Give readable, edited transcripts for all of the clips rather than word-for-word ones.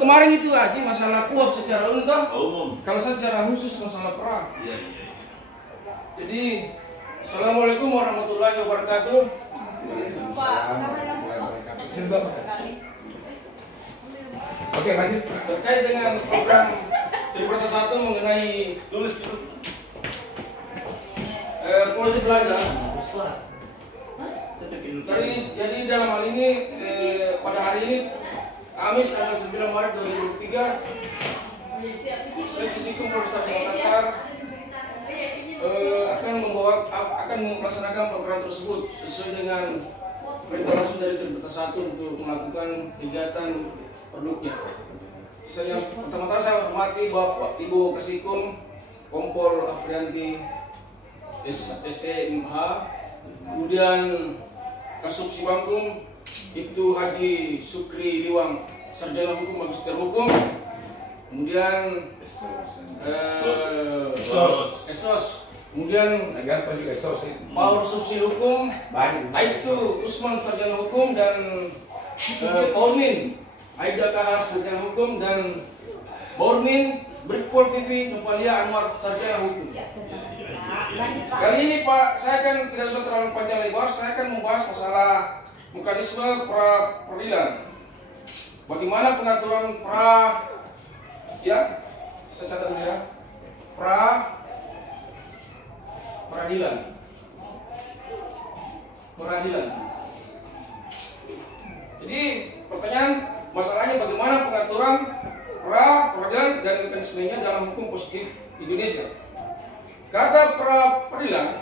kemarin itu aja masalah kuap secara umum. Kalau secara khusus masalah pra. Iya. Jadi Assalamualaikum warahmatullahi wabarakatuh. Oke, lanjut. Terkait dengan program Tribrata 1 mengenai Tulis dulu. quality belajar. Jadi dalam hal ini pada hari ini Kamis tanggal 9 Maret 2023 Seksi Sikum Polrestabes Makassar akan melaksanakan program tersebut sesuai dengan perintah langsung dari Tribrata 1 untuk melakukan kegiatan produknya. Pertama-tama saya hormati Bapak Ibu Kasikum Kompol Afrianti SEMH, kemudian Kasubsi Bangkum Ibtu Haji Sukri Liwang Sarjana Hukum Magister Hukum, kemudian Esos, kemudian Paul Subsi Hukum, Aibtu Usman Sarjana Hukum, dan Paulmin Aida Kahar Sarjana Hukum, dan Bormin Brikpol Vivi Novalia Anwar Sarjana Hukum. Kali ini Pak, saya akan tidak usah terlalu panjang lebar, saya akan membahas masalah mekanisme pra peradilan. Bagaimana pengaturan saya catat dulu ya, peradilan. Jadi pertanyaan masalahnya bagaimana pengaturan peradilan dan mekanismenya dalam hukum positif Indonesia. Kata peradilan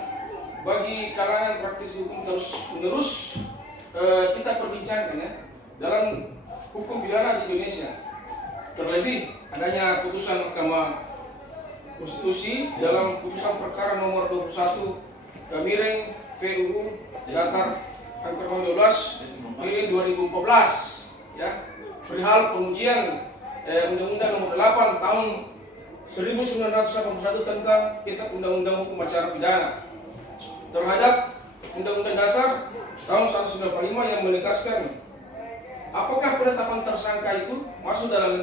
bagi kalangan praktisi hukum terus-menerus kita perbincangkan ya dalam hukum pidana di Indonesia. Terlebih adanya putusan Mahkamah Konstitusi dalam putusan perkara nomor 21 miring PUU datar angka 12 miring 2014 ya, perihal pengujian Undang-Undang Nomor 8 tahun 1981 tentang Kitab Undang-Undang Hukum Acara Pidana terhadap Undang-Undang Dasar tahun 1945 yang menegaskan apakah penetapan tersangka itu masuk dalam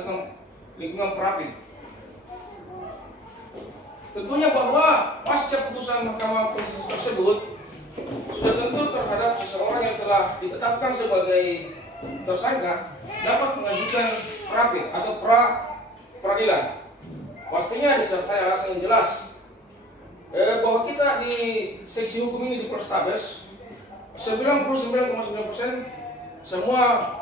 lingkungan praktik. Tentunya bahwa pasca putusan Mahkamah Konstitusi tersebut sudah tentu terhadap seseorang yang telah ditetapkan sebagai tersangka dapat mengajukan praktik atau peradilan. Pastinya disertai alasan yang jelas bahwa kita di seksi hukum ini di Polrestabes 99,9% semua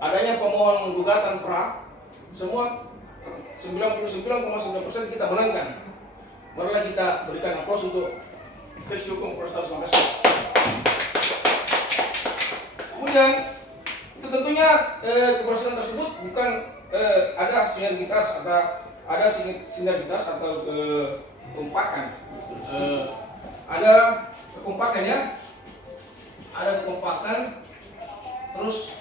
adanya pemohon gugatan semua 99,9% kita menangkan. Marilah kita berikan aplaus untuk seksi hukum Polrestabes Makassar. Kemudian itu tentunya keberhasilan tersebut bukan ada sinergitas atau kekompakan. Ada kekompakan ya, ada kekompakan, terus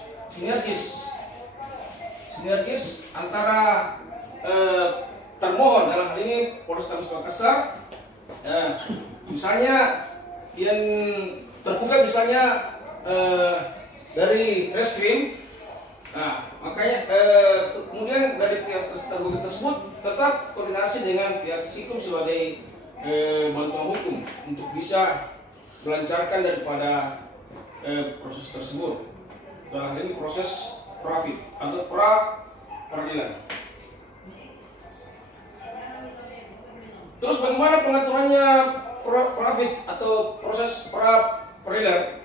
sinergis antara termohon dalam hal ini Polrestabes Makassar, misalnya yang tergugat misalnya dari Reskrim. Nah, makanya kemudian dari pihak tergugat tersebut tetap koordinasi dengan pihak Sikum sebagai bantuan hukum untuk bisa melancarkan daripada proses tersebut. Dalam hal ini proses profit atau peradilan. Terus bagaimana pengaturannya profit atau proses peradilan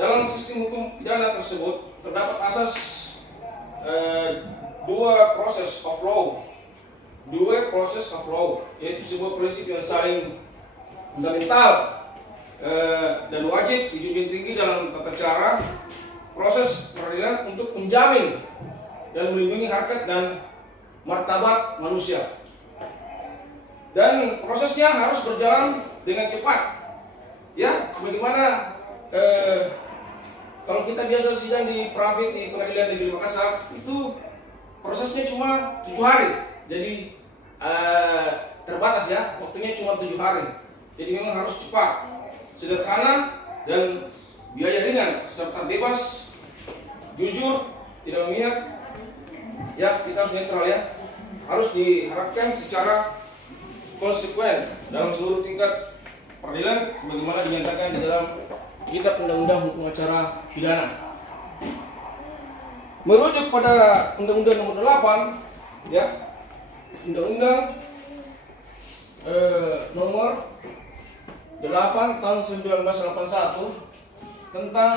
dalam sistem hukum pidana tersebut? Terdapat asas dua proses of law, yaitu sebuah prinsip yang saling fundamental dan wajib dijunjung tinggi dalam tata cara proses peradilan untuk menjamin dan melindungi harkat dan martabat manusia. Dan prosesnya harus berjalan dengan cepat. Ya, sebagaimana kalau kita biasa sidang di Pengadilan Negeri Makassar itu prosesnya cuma 7 hari. Jadi terbatas ya, waktunya cuma 7 hari. Jadi memang harus cepat, sederhana, dan biaya ringan serta bebas jujur, tidak memihak. Ya, kita harus netral ya. Harus diharapkan secara konsekuen dalam seluruh tingkat peradilan sebagaimana dinyatakan di dalam Kitab Undang-Undang Hukum Acara Pidana. Merujuk pada Undang-Undang Nomor 8 ya. Undang-Undang Nomor 8 tahun 1981 tentang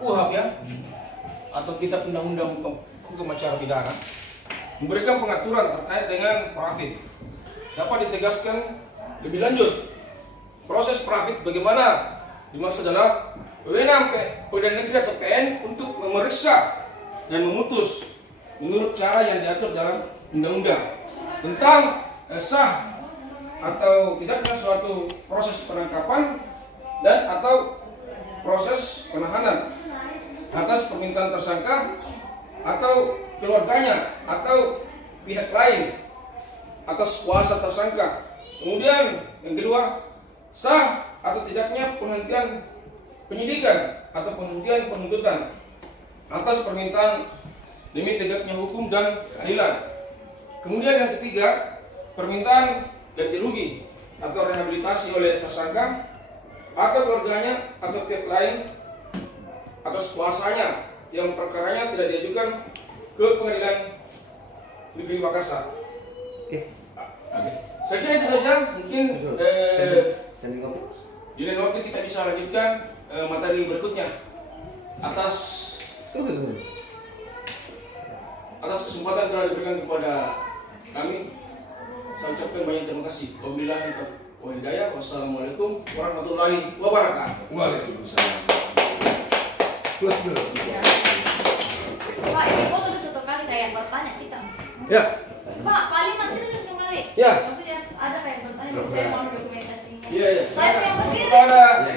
KUHP ya, atau Kitab Undang-Undang Hukum Acara Pidana, memberikan pengaturan terkait dengan parafit. Dapat ditegaskan lebih lanjut, proses parafit bagaimana dimaksud adalah wewenang Pengadilan Negeri atau PN untuk memeriksa dan memutus menurut cara yang diatur dalam undang-undang tentang sah atau tidaknya suatu proses penangkapan dan atau proses penahanan atas permintaan tersangka atau keluarganya atau pihak lain atas kuasa tersangka. Kemudian yang kedua, sah atau tidaknya penghentian penyidikan atau penghentian penuntutan atas permintaan demi tegaknya hukum dan keadilan. Kemudian yang ketiga, permintaan ganti rugi atau rehabilitasi oleh tersangka atau keluarganya atau pihak lain atas kuasanya yang perkaranya tidak diajukan ke Pengadilan Negeri Makassar. Oke. Saya kira itu saja. Mungkin di lain waktu kita bisa lanjutkan materi berikutnya atas kesempatan telah diberikan kepada kami. Saya ucapkan banyak terima kasih. Wabillahi taufiq wal hidayah. Wassalamualaikum warahmatullahi wabarakatuh. Waalaikumsalam. Plus dulu. Pak, ini foto udah satu kali kayak bertanya kita. Ya. Pak, paling maksudnya udah sekali. Ya. Maksudnya ada kayak bertanya, saya mau dokumentasinya. Iya, iya. Saya yang berdiri. Ada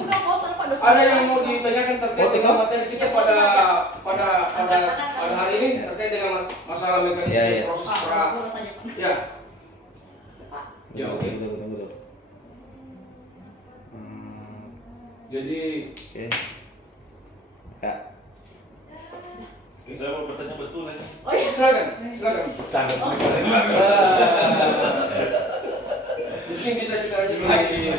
Bukan foto, Pak. ada yang mau ditanyakan terkait dengan materi kita pada hari ini terkait dengan masalah mekanisme proses pra. Ya. Pak. Ya, oke. Tunggu. Jadi Oke. Kak. Saya mau bertanya betul ini. Oh iya. silakan. Mungkin bisa kita lanjut lagi di